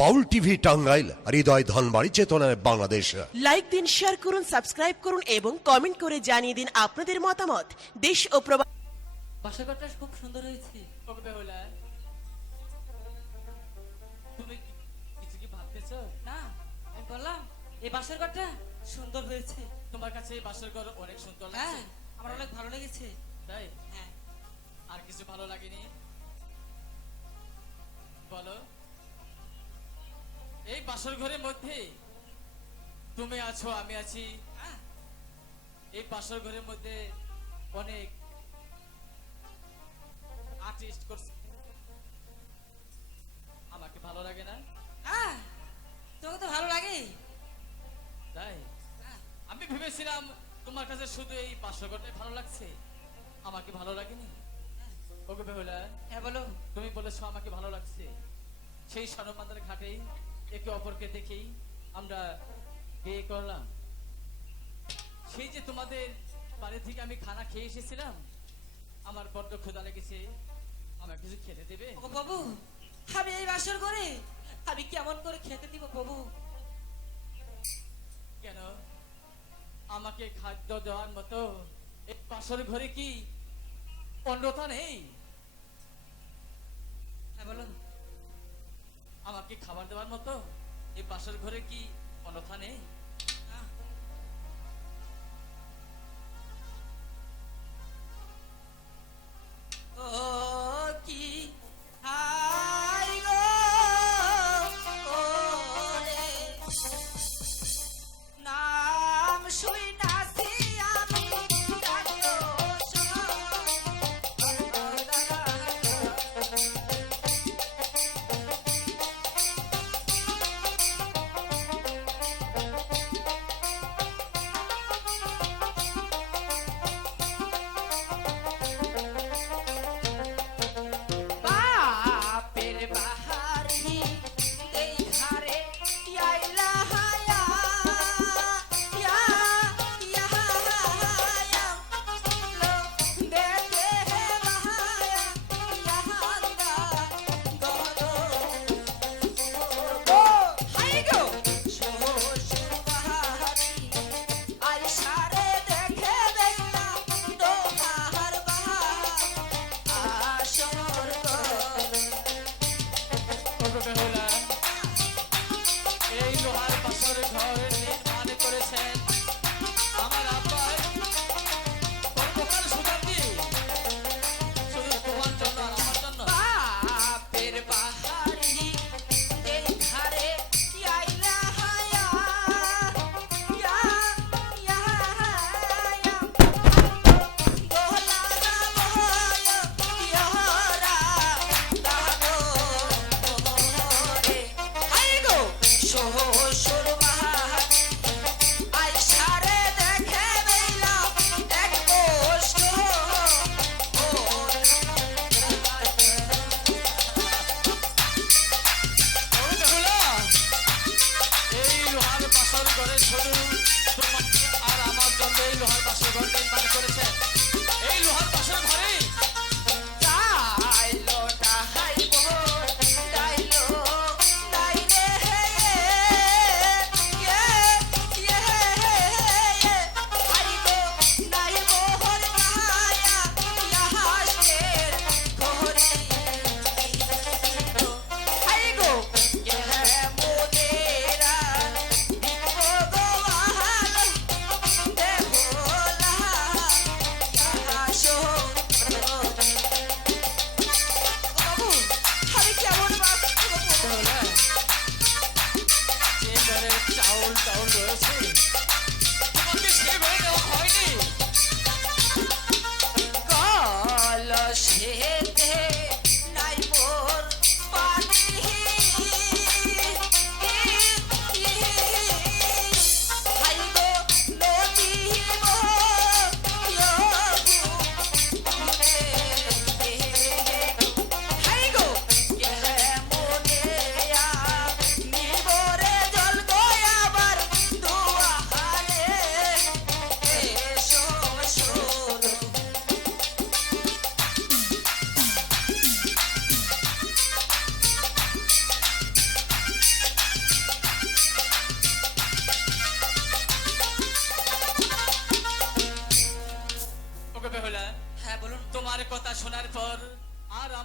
বাউল TV Tangail, হৃদয় ধনবাড়ি, চেতনায় Bangladesh. Like দিন, share করুন, সাবস্ক্রাইব করুন এবং কমেন্ট করে জানিয়ে দিন আপনাদের মতামত। দেশ ও প্রবাস বাসাঘরটা খুব সুন্দর হয়েছে। তুমি কিছু কি ভাবতেছো? না, আমি বললাম এই বাসার ঘরটা সুন্দর হয়েছে। তোমার কাছে এই বাসর ঘর অনেক সুন্দর হ্যাঁ, লাগছে? আমার অনেক ভালো লেগেছে। তাই? হ্যাঁ, আর কিছু ভালো লাগেনি? বলো। এই বাসর ঘরের মধ্যে তুমি আছো, আমি আছি। হ্যাঁ, এই বাসর ঘরের মধ্যে অনেক আর্টিস্ট করছে। আমাকে ভালো লাগে না? হ্যাঁ, তোকে তো ভালো লাগে। তাই? হ্যাঁ, আমি ভেবেছিলাম তোমার কাছে শুধু এই বাসর ঘরটাই ভালো লাগছে, আমাকে ভালো লাগেনি। ওকে বেহুলা, হ্যাঁ বলো। তুমি বলেছো আমাকে ভালো লাগছে। সেই সনমান্দার ঘাটেই একে অপরকে দেখেই আমরা বিয়ে করলাম। সেই যে তোমাদের বাড়ি থেকে আমি খানা খেয়ে এসেছিলাম, আমার বড্ড ক্ষুধা লেগেছে, আমার কিছু খেতে দেবে? ও বাবু, আমি এই বাসর ঘরে আমি কেমন করে খেতে দিব বাবু? কেন? আমাকে খাদ্য দেওয়ার মতো এই বাসর ঘরে কি অন্যতা নেই? হ্যাঁ বলো। আমাকে খাবার দেওয়ার মতো এই বাসর ঘরে কি অন্যথা নেই? হ্যাঁ, ও কি হাই গো ওরে, নাম শুই নাছি আমি জানিও বাপের বাহারি এই ঘরে আইলা হায়া ইয়া ইয়া হায়া লো বেতে হে বাহায়া ইয়া হান্দা গরো ও হাই গো শ্বশুর বাহারি আই সারে দেখে দেইলা দোহার বাহা আসর ওগো বেহুলা, এই লোহার বাসর ঘর নির্মাণ করেছেন আমার আব্বাই কর্মকার সুদাতি, শুধু তোমার জন্য আর আমার জন্য। বাপের বাহারি এই ঘরে আইলা হায়া ইয়া ইয়া হায়া গোলা বয় ইহারা দাগো রে হাই গো শ্বশুর বাহারি আই সারে দেখে বেলা এক কষ্ট ও ওগো বেহুলা, এই লোহার বাসর ঘরে শুধু তোমার আর আমার জন্য এই লোহার বাসর ঘর নির্মাণ করেছেন। এই লোহার বাসর ঘরে ডাইলো ডাইবো ডাইলো ডাইরে হে ইয়ে ইয়ে আইগো ডাইবো হর গায়া ইহাসের ঘরে আইগো ইয়ে মোদেরা বিপো গোয়া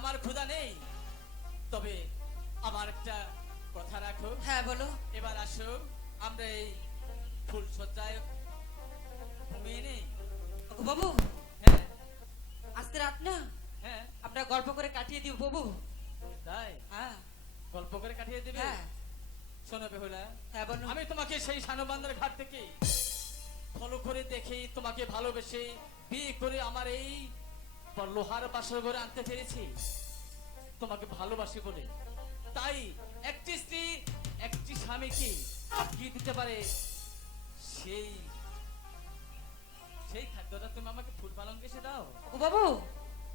আমার ক্ষুধা নেই, তবে আমার একটা কথা রাখো। হ্যাঁ বলো। এবার আসো আমরা এই ফুল সজ্জায় ঘুমিয়ে নেই। ওগো বাবু, হ্যাঁ আজকে রাত না হ্যাঁ আমরা গল্প করে কাটিয়ে দিব বাবু। তাই হ্যাঁ গল্প করে কাটিয়ে দেবে। হ্যাঁ শোনো বেহুলা, হ্যাঁ বলো। আমি তোমাকে সেই সানবান্ধার ঘাট থেকে ফলো করে দেখে তোমাকে ভালোবেসে বিয়ে করে আমার এই লোহার বাসর ঘরে আনতে পেরেছি তোমাকে ভালোবাসি বলে। তাই একটি স্ত্রী একটি স্বামীকে কি দিতে পারে সেই সেই খাদ্যটা তুমি আমাকে ফুল পালন এসে দাও। ওগো বাবু,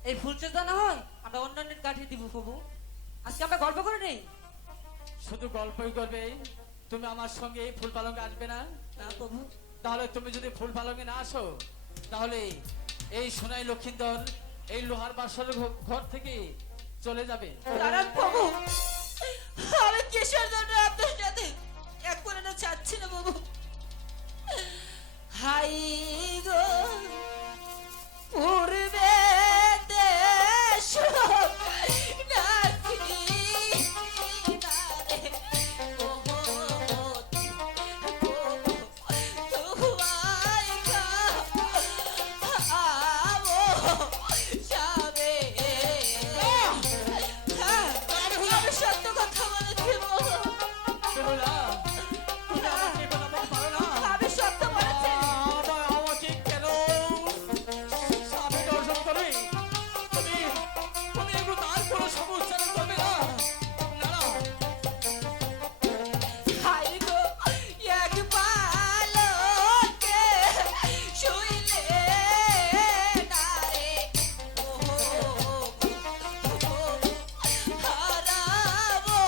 এই ফুল চোদ্দা না হয় আমরা অন্যান্য কাটিয়ে দিব বাবু। আজকে আমরা গল্প করে নেই। শুধু গল্পই করবে, তুমি আমার সঙ্গে এই ফুল পালঙ্কে আসবে না? না বাবু। তাহলে তুমি যদি ফুল পালঙ্কে না আসো, তাহলে এই সোনাই লক্ষিন্দর এই লোহার বাসর ঘর থেকে চলে যাবে। দাঁড়ান বাবু, আমি কিসের জন্য আপনার সাথে এক করে না চাচ্ছি না বাবু। হাই গো পূর্বে দেশ নাকি নারে মোহমতি তুহাই কা আমো যাবে। আমি সত্য কথা বলেছি বাবু। বেহুলা, তুমি আমাকে কথা বলতে পারো না? আমি সত্য বলেছি। আমাকে কেন সামনে দর্শন করে? তুমি তুমি একটু তার কোনো সমস্যা করবে না। না না, হাই গো এক পালকে শুইলে না রে হারাবো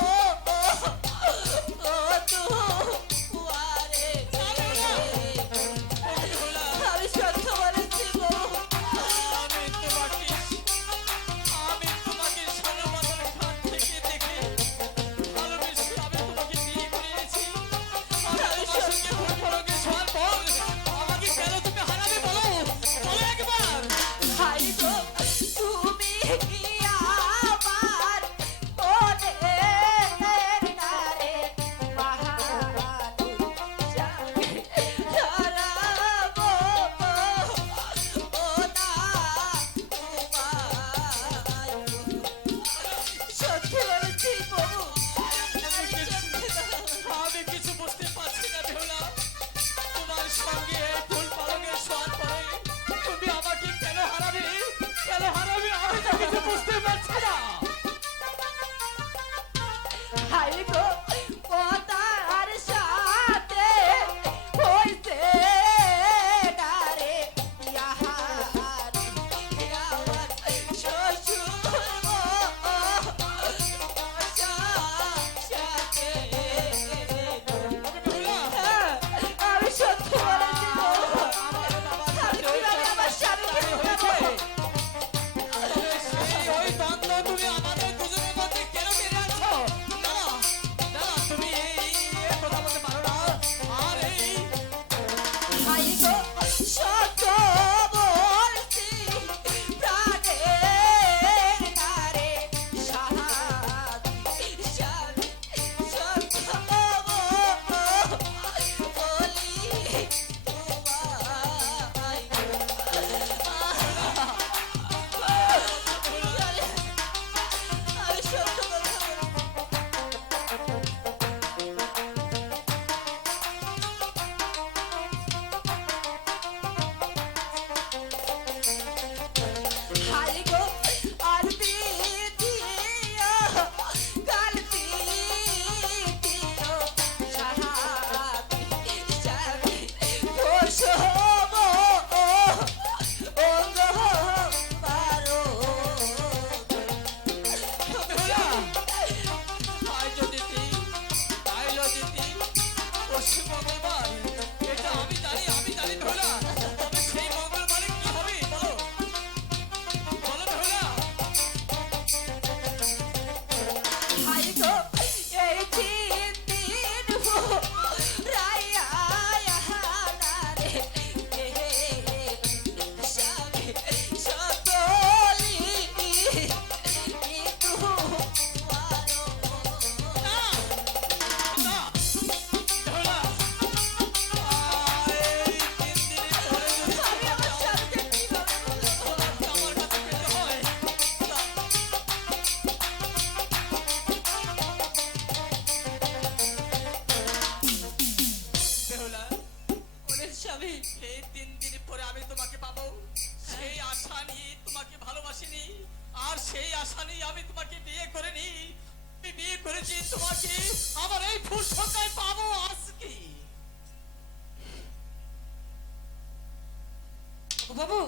বাবু,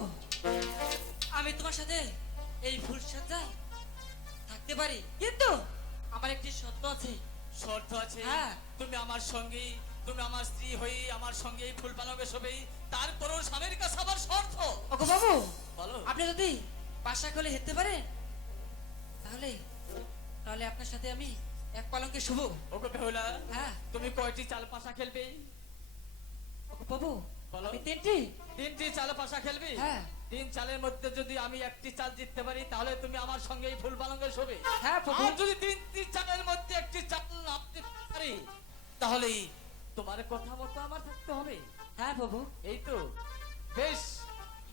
আমি তোমার সাথে এই ফুল সজ্জায় থাকতে পারি, কিন্তু আমার একটি শর্ত আছে। শর্ত আছে? হ্যাঁ। তুমি আমার সঙ্গে, তুমি আমার স্ত্রী হয়ে আমার সঙ্গে ফুল পালঙ্গে শোবে, তারপরও স্বামীর কাছে আমার শর্ত। ওগো বাবু, বলো। আপনি যদি পাশা খুলে হেঁটে পারেন তাহলে তাহলে আপনার সাথে আমি এক পালঙ্কে শুভ। ওকে বেহুলা, হ্যাঁ। তুমি কয়টি চাল পাশা খেলবে? ওগো বাবু, বলো। আমি তিনটি। তিনটি চাল পাশা খেলবে? হ্যাঁ। তিন চালের মধ্যে যদি আমি একটি চাল জিততে পারি তাহলে তুমি আমার সঙ্গে ফুল পালঙ্গে শোবে। হ্যাঁ প্রভু। আর যদি তিনটি চালের মধ্যে একটি চাল না জিততে পারি তাহলে তোমার কথা মতো আমার থাকতে হবে। হ্যাঁ প্রভু। এই তো বেশ,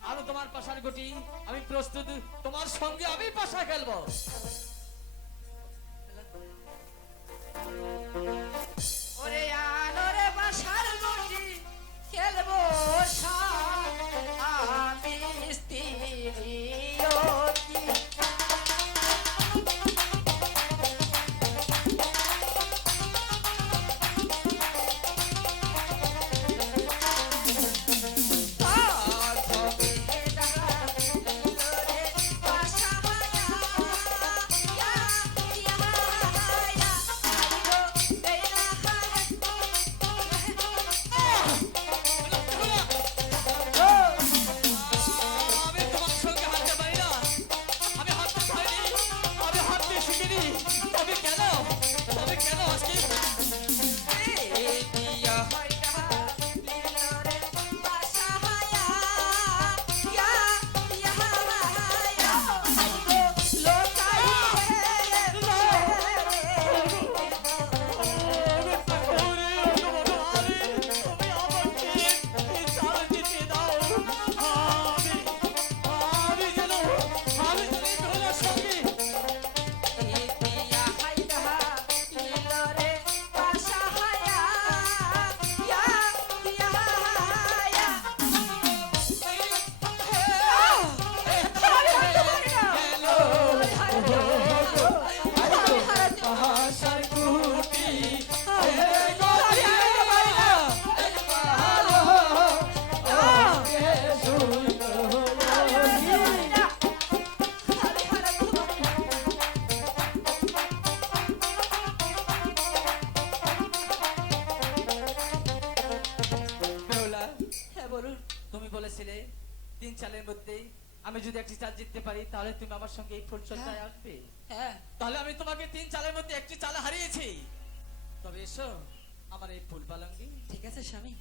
আরো তোমার পাশার গুটি আমি প্রস্তুত, তোমার সঙ্গে আমি পাশা খেলবো। ওরে আলোরে বাসার গুটি খেলবো সাথ, আমি স্ত্রী অতি। আমি তোমার সঙ্গে হাঁটতে পারি না, আমি হাঁটতে পারিনি, আমি হাঁটতে শিখিনি। তবে কেন আজকে বেহুলা, হ্যাঁ বলুন। তুমি বলেছিলে তিন চালের মধ্যে আমি যদি একটি চাল জিততে পারি তাহলে তুমি আমার সঙ্গে এই ফুল সজ্জায় আসবে। হ্যাঁ তাহলে আমি তোমাকে তিন চালের মধ্যে একটি চাল হারিয়েছি। তবে এসো আমার এই ফুল পালঙ্গি। ঠিক আছে স্বামী।